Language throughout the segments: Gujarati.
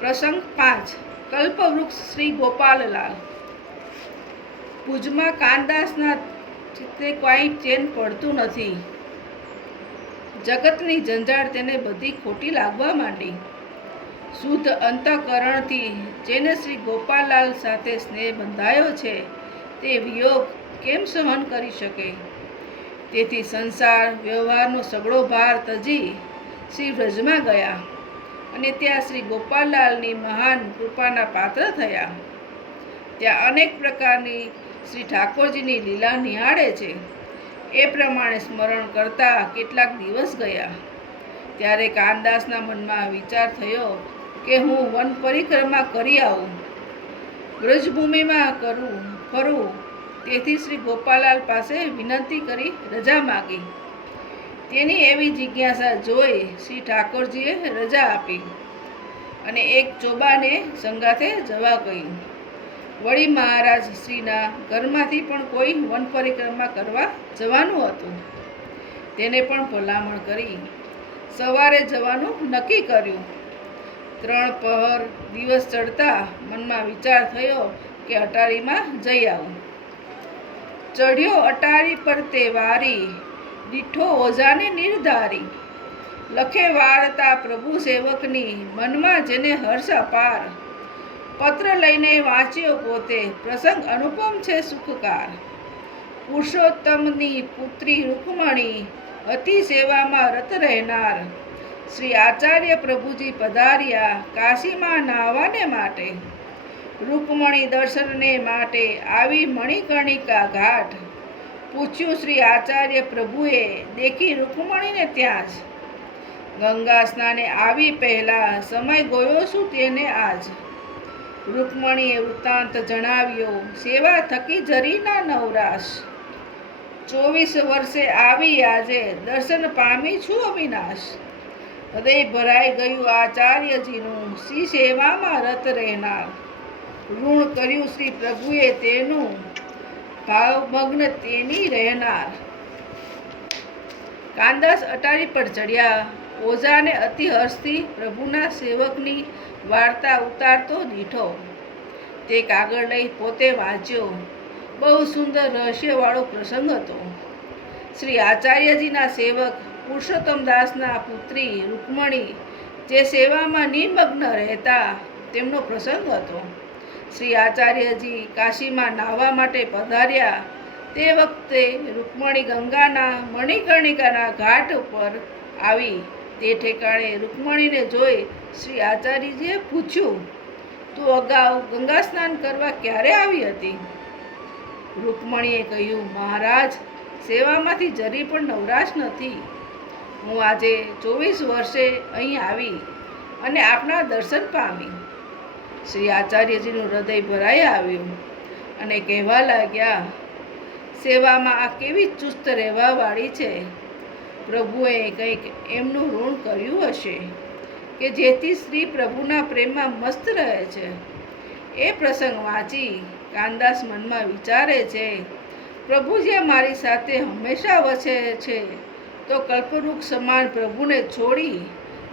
પ્રસંગ પાંચ, કલ્પવૃક્ષ શ્રી ગોપાલલાલ. ભુજમાં કાનદાસના ચિત્તે કોઈ ચેન પડતું નથી. જગતની જંજાળ તેને બધી ખોટી લાગવા માંડી. શુદ્ધ અંતઃકરણથી જેને શ્રી ગોપાલલાલ સાથે સ્નેહ બંધાયો છે, તે વિયોગ કેમ સહન કરી શકે? તેથી સંસાર વ્યવહારનો સગળો ભાર તજી શ્રી વ્રજમાં ગયા. અને ત્યાં શ્રી ગોપાલલાલની મહાન કૃપાના પાત્ર થયા. ત્યાં અનેક પ્રકારની શ્રી ઠાકોરજીની લીલા નિહાળે છે. એ પ્રમાણે સ્મરણ કરતા કેટલાક દિવસ ગયા. ત્યારે કાનદાસના મનમાં વિચાર થયો કે હું વન પરિક્રમા કરી આવું. બ્રજભૂમિમાં કરું, ફરું, તેથી શ્રી ગોપાલાલ પાસે વિનંતી કરી રજા માગી. તેની એવી જિજ્ઞાસા જોઈ શ્રી ઠાકોરજીએ રજા આપી અને એક ચોબાને સંગાથે જવા કહ્યું. વળી મહારાજ શ્રીના ઘરમાંથી પણ કોઈ વન પરિક્રમા કરવા જવાનું હતું. તેને પણ ભલામણ કરી સવારે જવાનું નક્કી કર્યું. ત્રણ પહર દિવસ ચડતા મનમાં વિચાર થયો કે અટારીમાં જઈ આવું. ચઢ્યો અટારી પર તે વારી દીઠો ઓઝાને નિર્ધારી. લખે વાર્તા પ્રભુ સેવકની, મનમાં જેને હર્ષ અપાર. પત્ર લઈને વાંચ્યો પોતે, પ્રસંગ અનુપમ છે સુખકાર. પુરુષોત્તમની પુત્રી રૂકમણી, અતિ સેવામાં રત રહેનાર. શ્રી આચાર્ય પ્રભુજી પધાર્યા, કાશીમાં નાહવાને માટે. રૂકમણી દર્શનને માટે આવી મણિકર્ણિકા ઘાટ. પૂછ્યું શ્રી આચાર્ય પ્રભુએ, દેખી રૂકમણીને ત્યાં જ. ગંગા સ્નાને આવી પહેલાં સમય ગયો શું તેને આજ? રૂકમણીએ વૃત્તાંત જણાવ્યો, સેવા થકી જરીના નવરાશ. ચોવીસ વર્ષે આવી આજે દર્શન પામી છું અવિનાશ. હૃદય ભરાઈ ગયું આચાર્યજીનું શ્રી સેવામાં રત રહેનાર? ઋણ કર્યું શ્રી પ્રભુએ તેનું ભાવમગ્ન તેની રહેનાર. કાંદાસ અટારી પર ચડ્યા. ઓઝાને અતિ હર્ષથી પ્રભુના સેવકની વાર્તા ઉતારતો દીઠો. તે કાગળ લઈ પોતે વાંચ્યો. બહુ સુંદર રહસ્યવાળો પ્રસંગ હતો. શ્રી આચાર્યજીના સેવક પુરુષોત્તમ દાસના પુત્રી રૂકમણી, જે સેવામાં નિમગ્ન રહેતા, તેમનો પ્રસંગ હતો. શ્રી આચાર્યજી કાશીમાં નાહવા માટે પધાર્યા. તે વખતે રૂકમણી ગંગાના મણિકર્ણિકાના ઘાટ ઉપર આવી. તે ઠેકાણે રૂકમણીને જોઈ શ્રી આચાર્યજીએ પૂછ્યું, તું અગાઉ ગંગા સ્નાન કરવા ક્યારે આવી હતી? રૂકમણીએ કહ્યું, મહારાજ, સેવામાંથી જરી પણ નવરાશ નથી. હું આજે ચોવીસ વર્ષે અહીં આવી અને આપના દર્શન પામી. શ્રી આચાર્યજીનું હૃદય ભરાઈ આવ્યું અને કહેવા લાગ્યા, સેવામાં આ કેવી ચુસ્ત રહેવાવાળી છે. પ્રભુએ કંઈક એમનું ઋણ કર્યું હશે કે જેથી શ્રી પ્રભુના પ્રેમમાં મસ્ત રહે છે. એ પ્રસંગ વાંચી કાનદાસ મનમાં વિચારે છે, પ્રભુ જે મારી સાથે હંમેશા વસે છે, તો કલ્પવૃક્ષ સમાન પ્રભુને છોડી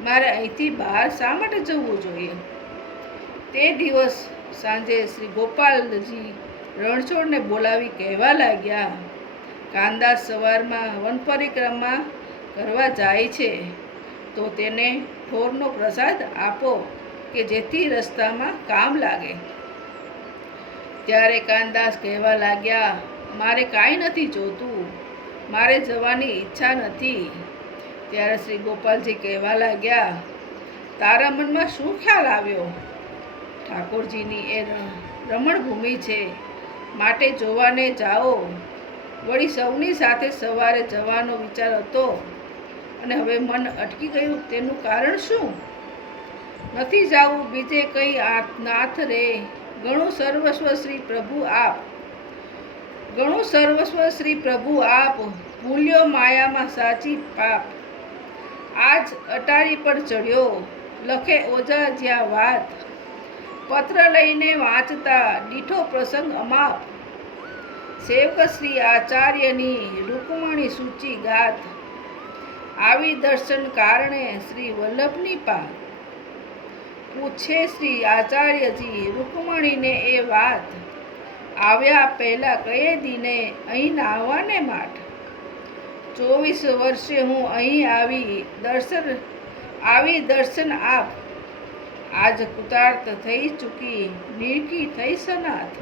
મારે અહીંથી બહાર શા માટે જવું જોઈએ? તે દિવસ સાંજે શ્રી ગોપાલજી રણછોડને બોલાવી કહેવા લાગ્યા, કાંદા સવારમાં વન પરિક્રમા કરવા જાય છે, તો તેને ઠોરનો પ્રસાદ આપો કે જેથી રસ્તામાં કામ લાગે. ત્યારે કાનદાસ કહેવા લાગ્યા, મારે કાંઈ નથી જોતું, મારે જવાની ઈચ્છા નથી. ત્યારે શ્રી ગોપાલજી કહેવા લાગ્યા, તારા મનમાં શું ખ્યાલ આવ્યો? ઠાકોરજીની એ રમણભૂમિ છે. માટે જોવાને જાઓ. વળી સૌની સાથે સવારે જવાનો વિચાર હતો. અને હવે મન અટકી ગયું. તેનું કારણ શું? નથી જાવું, બીજે કંઈ નાથ રે. ઘણું સર્વસ્વ શ્રી પ્રભુ આપ. ઘણું સર્વસ્વ શ્રી પ્રભુ આપ. ભૂલ્યો માયામાં સાચી પાપ. આજ અટારી પર ચડ્યો લખે ઓજા જ્યાં વાત. પત્ર લઈને વાંચતા દીઠો પ્રસંગ અમાપ. સેવક શ્રી આચાર્યની રૂકમણી સૂચિ ગાથ. આવી દર્શન કારણે શ્રી વલ્લભની પા પૂછે શ્રી આચાર્યજી, રૂકમણીને એ વાત. આવ્યા પહેલાં કયે દિને અહીં આવવાને માઠ? ચોવીસ વર્ષે હું અહીં આવી દર્શન આવી દર્શન આપ. આજ કૃતાર્થ થઈ ચૂકી નીકી થઈ સનાથ.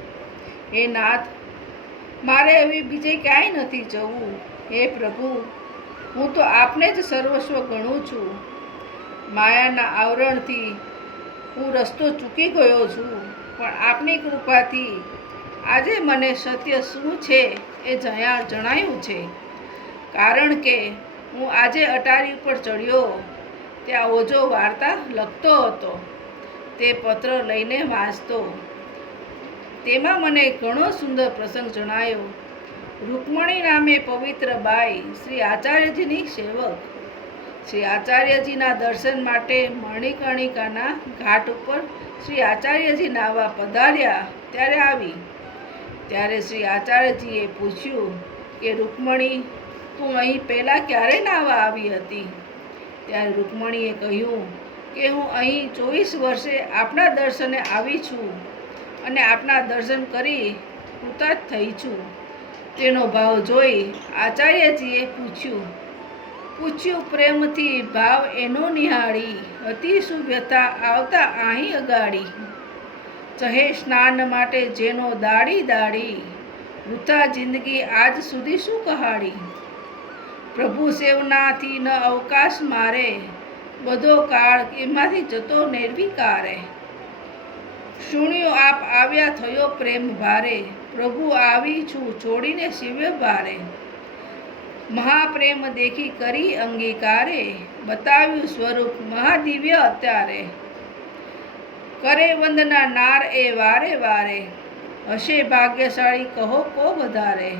હે નાથ, મારે હવે બીજે ક્યાંય નથી જવું? હે પ્રભુ, હું તો આપને જ સર્વસ્વ ગણું છું. માયાના આવરણથી હું રસ્તો ચૂકી ગયો છું, પણ આપની કૃપાથી આજે મને સત્ય શું છે એ જયા જણાયું છે. કારણ કે હું આજે અટારી ઉપર ચડ્યો, ત્યાં ઓજો વાર્તા લખતો હતો. તે પત્ર લઈને વાંચતો. તેમાં મને ઘણો સુંદર પ્રસંગ જણાયો. રૂકમણી નામે પવિત્ર બાઈ શ્રી આચાર્યજીની સેવક. શ્રી આચાર્યજીના દર્શન માટે મણિકર્ણિકાના ઘાટ ઉપર શ્રી આચાર્યજી નાવા પધાર્યા ત્યારે આવી. ત્યારે શ્રી આચાર્યજીએ પૂછ્યું કે, રૂકમણી, તું અહીં પહેલાં ક્યારે નાવા આવી હતી? ત્યારે રૂકમણીએ કહ્યું કે હું અહીં ચોવીસ વર્ષે આપના દર્શને આવી છું અને આપના દર્શન કરી કૃતાર્થ થઈ છું. તેનો ભાવ જોઈ આચાર્યજીએ પૂછ્યું પૂછ્યું પ્રેમથી ભાવ એનો નિહાળી, અતિ શુભ્યતા આવતા અહીં અગાડી. ચહે સ્નાન માટે જેનો દાડી દાડી વૃથા જિંદગી આજ સુધી શું કહાડી પ્રભુ સેવનાથી ન અવકાશ મારે બધો કાળ એમાંથી જતો નિર્વિકારે. શૂણ્યો આપ આવ્યા થયો પ્રેમ ભારે. પ્રભુ આવી છું છોડીને શિવ્ય ભારે. મહાપ્રેમ દેખી કરી અંગીકારે. બતાવ્યું સ્વરૂપ મહાદિવ્ય અત્યારે. કરે વંદના નાર એ વારે વારે. હશે ભાગ્યશાળી કહો કો વધારે.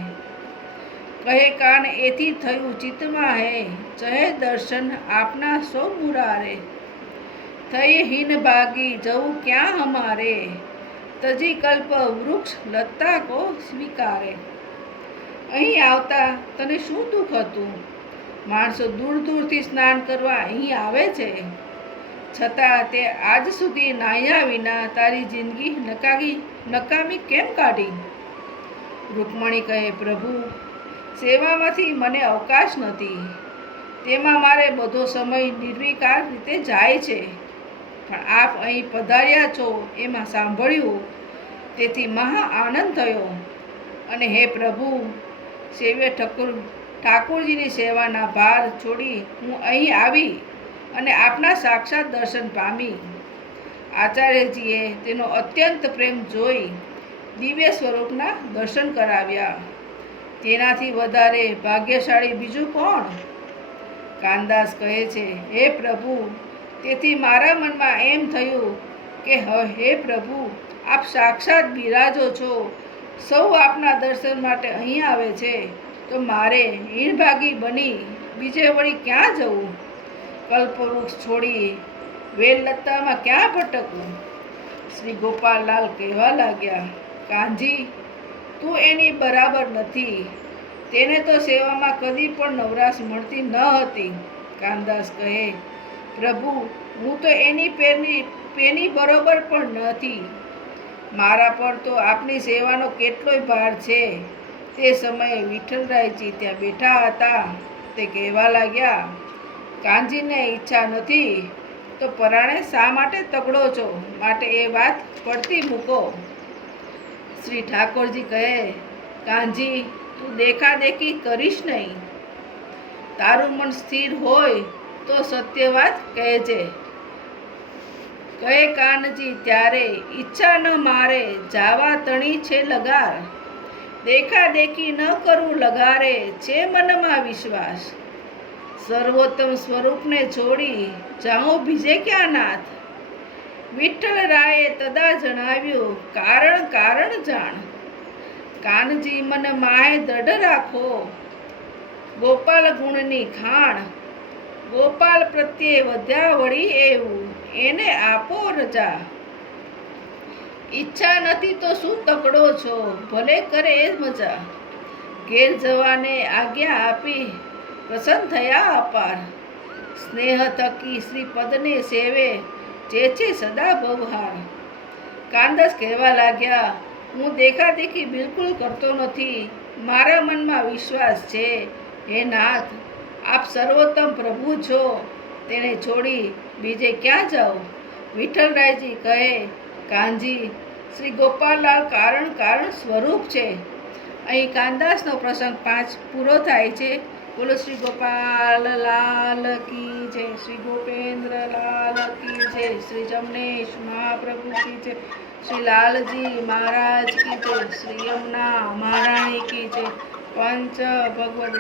કહે કાન એથી થયું ચિત્તમાં હે. ચહે દર્શન આપના સો મુરારે. થઈ હિન ભાગી, જવું ક્યાં હમારે તજી કલ્પ વૃક્ષ લતા કો સ્વીકારે. અહીં આવતા તને શું દુઃખ હતું? માણસો દૂર દૂરથી સ્નાન કરવા અહીં આવે છે. છતાં તે આજ સુધી નાહ્યા વિના તારી જિંદગી નકાગી, નકામી કેમ કાઢી? રૂકમણી કહે, પ્રભુ, સેવામાંથી મને અવકાશ નથી. તેમાં મારે બધો સમય નિર્વિકાર રીતે જાય છે. પણ આપ અહીં પધાર્યા છો એમાં સાંભળ્યું. તેથી મહા આનંદ થયો. અને હે પ્રભુ, સેવ્ય ઠાકુર, ઠાકુરજીની સેવાના ભાર છોડી હું અહીં આવી અને આપના સાક્ષાત દર્શન પામી. આચાર્યજીએ તેનો અત્યંત પ્રેમ જોઈ દિવ્ય સ્વરૂપના દર્શન કરાવ્યા. તેનાથી વધારે ભાગ્યશાળી બીજું કોણ? કાનદાસ કહે છે, હે પ્રભુ, તેથી મારા મનમાં એમ થયું કે, હ- પ્રભુ, આપ સાક્ષાત બિરાજો છો. સૌ આપના દર્શન માટે અહીં આવે છે. તો મારે હીણભાગી બની બીજે વળી ક્યાં જવું? કલ્પવૃક્ષ છોડી વેલલતામાં ક્યાં ભટકવું? શ્રી ગોપાલલાલ કહેવા લાગ્યા કાંજી તું એની બરાબર નથી. તેને તો સેવામાં કદી પણ નવરાશ મળતી ન હતી. કાનદાસ કહે, પ્રભુ, હું તો એની પેરની, પેની બરોબર પણ નથી. મારા પર તો આપની સેવાનો કેટલોય ભાર છે. તે સમયે વિઠ્ઠલરાયજી ત્યાં બેઠા હતા. તે કહેવા લાગ્યા, કાનજીને ઈચ્છા નથી, તો પરાણે શા માટે તગડો છો? માટે એ વાત પડતી મૂકો. શ્રી ઠાકોરજી કહે કાંજી તું દેખાદેખી કરીશ નહીં. તારું મન સ્થિર હોય તો સત્ય વાત કહેજે. કહે કાનજી, ત્યારે ઈચ્છા ન મારે જાવા તણી છે લગાર. દેખાદેખી ન કરું લગારે છે મનમાં વિશ્વાસ. સર્વોત્તમ સ્વરૂપને છોડી જાઉં બીજે ક્યાં નાથ? વિઠ્ઠલ રાયે તદા જણાવ્યું, કારણ કારણ જાણ. કાનજી મન માય દઢ રાખો. ગોપાલ ગુણની ખાણ. ગોપાલ પ્રત્યે વધ્યા વળી એવું. એને આપો રજા. ઈચ્છા નથી તો શું તકડો છો? ભલે કરે એ મજા. ઘેર જવાને આજ્ઞા આપી પ્રસન્ન થયા અપાર. સ્નેહ થકી શ્રી પદને સેવે જે છે સદા ભવહાર કાંદસ કહેવા લાગ્યા હું દેખાદેખી બિલકુલ કરતો નથી. મારા મનમાં વિશ્વાસ છે. હે નાથ, આપ સર્વોત્તમ પ્રભુ છો. તેને છોડી બીજે ક્યાં જાઓ વિઠ્ઠલરાયજી કહે, કાનજી, શ્રી ગોપાલલાલ કારણ કારણ સ્વરૂપ છે. અહીં કાનદાસનો પ્રસંગ પાંચ પૂરો થાય છે. બોલો શ્રી ગોપાલ લાલ કી જય, શ્રી ગોપેન્દ્ર લાલ કી જય, શ્રી જમનેશ મહાપ્રભુ કી જય, શ્રી લાલજી મહારાજ કી જય, શ્રી યમુના મહારાણી કી જય, પંચ ભગવદ